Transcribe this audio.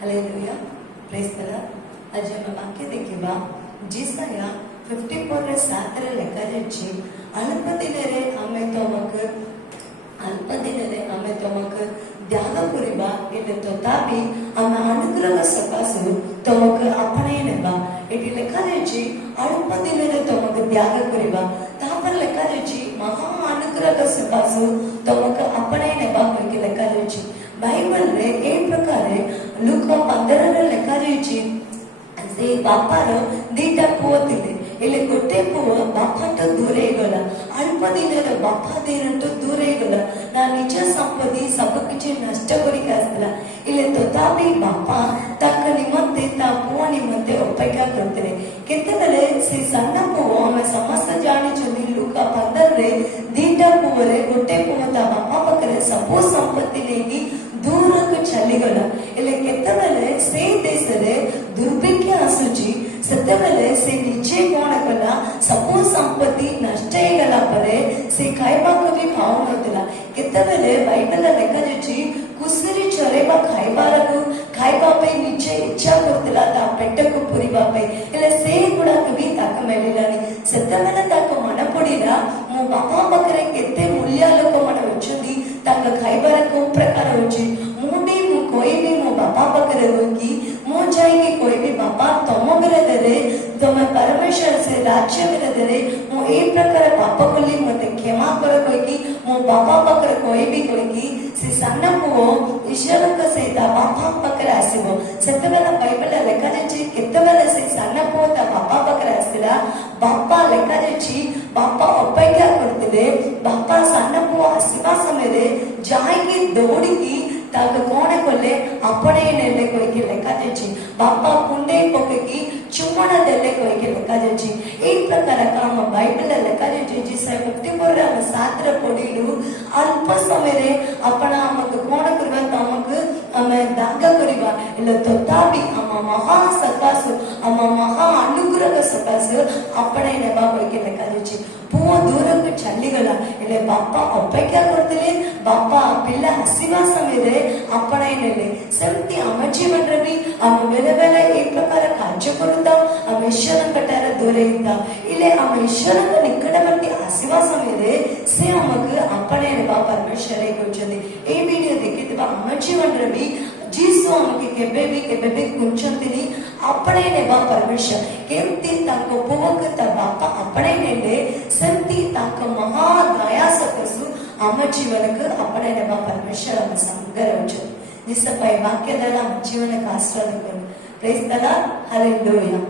Hallelujah, praise the Lord. आज हम वाक्य देखिबा जिसाया 54:7 रे लेखा जायछि अल्प दिनरे आमे तमक ध्यान करिबा एटे तथापि आमे अनुग्रह सकाशु तमक आपणे नेबा एटी लेखा जायछि अल्प दिनरे तमक ध्यान करिबा तापर लेखा जायछि महा अनुग्रह सकाशु तमक आपणे नेबा कहि लेखा जायछि। बाइबल रे ए प्रकार लूका 15 रे लेखा जायछि से बापार दीटा पुओ थिले एले गोटे पुओ बापा तो दूरे गला अल्प दिन रे बापा दिन तो दूरे गला ना निज संपत्ति सब किछि नष्ट करि आसला एले तथापि बापा तक निमंते ता पुओ निमंते अपेक्षा करते केतेले से सಣ್ಣ पुओ हम समस्त जानि छथि लूका 15 रे दीटा पुओ रे गोटे पुओ ता बापा पकरे सब संपत्ति लेगी दूर को चली गला एले केतेले से देश रे दुर्भिक्ष आसुची सेतेले से नीचे कोण कला सब संपत्ति नष्ट गला परे से खाइबा को भी खाऊ नथिला केतेले बाइबल लेखा जाछि कुसरी चरेबा खाइबा पे नीचे इच्छा करथिला ता पेट को पुरीबा पे एले से गुडा कभी ताक मेलिलानी सेतेले ताक मन पडिला मो बापा बकरे केते मूल्य लोक मन होचंदी ताक खाइबार को प्रकार होची मु कोई भी मो बापा बकरे होगी मो जाएगी कोई भी बापा तम करे दे तुम परमेश्वर से राज्य करे दे मो ए प्रकार पाप कोली मते क्षमा कर कोई मो बापा बकरे कोई भी कोई से सಣ್ಣ पुओ ईश्वर का सहित बापा बकरे आसीबो सेतबेला बाइबल लेखा जाछि केतबेला से सಣ್ಣ पुओ ता बापा बकरे आसिला बापा लेखा जाछि बापा अपेक्षा करथिले बापा सಣ್ಣ पुओ आसीबा समय रे जाईकी दौड़ीकी ताक कोणे कोले आपणे नेले कोई के लेखा जाछि बापा कुंडे पकेकी चुम्मण देले कोई के लेखा जाछि एक प्रकार काम बाइबल लेखा जाछि जिसे 54 रे हम सात्र पढिलु अल्प समय रे अपना हमक कोण करबा तमक हमें दाग करबा एले तथापि हम महा सकाश हम महा अनुग्रह सकाश आपणे नेबा कोई के लेखा जाछि पुओ दूर को चली गला एले बापा अपेक्षा करथिले बापा पिल्ला हसीबा समय रे आपणे नेले सेमती हम जीवन रे भी हम बेले बेले एक प्रकार कार्य करता हम ईश्वर कटार दूरे इता इले हम ईश्वर निकटवर्ती हसीबा समय रे से हमक आपणे नेबा परमेश्वर रे कहउछथि ए वीडियो देखितबा हम जीवन रे भी जीसु हमके केबे भी कुंचंतिनी आपणे नेबा परमेश्वर केमती ताको पुवक ता बापा आपणे नेले सेमती ताको महा दया सकसु हम जीवनक आपणे नेबा परमेश्वर हम संगर होचो जिसपై वाक्यदला जीवनक आस्वाद करू प्रेज द लॉर्ड हालेलुया।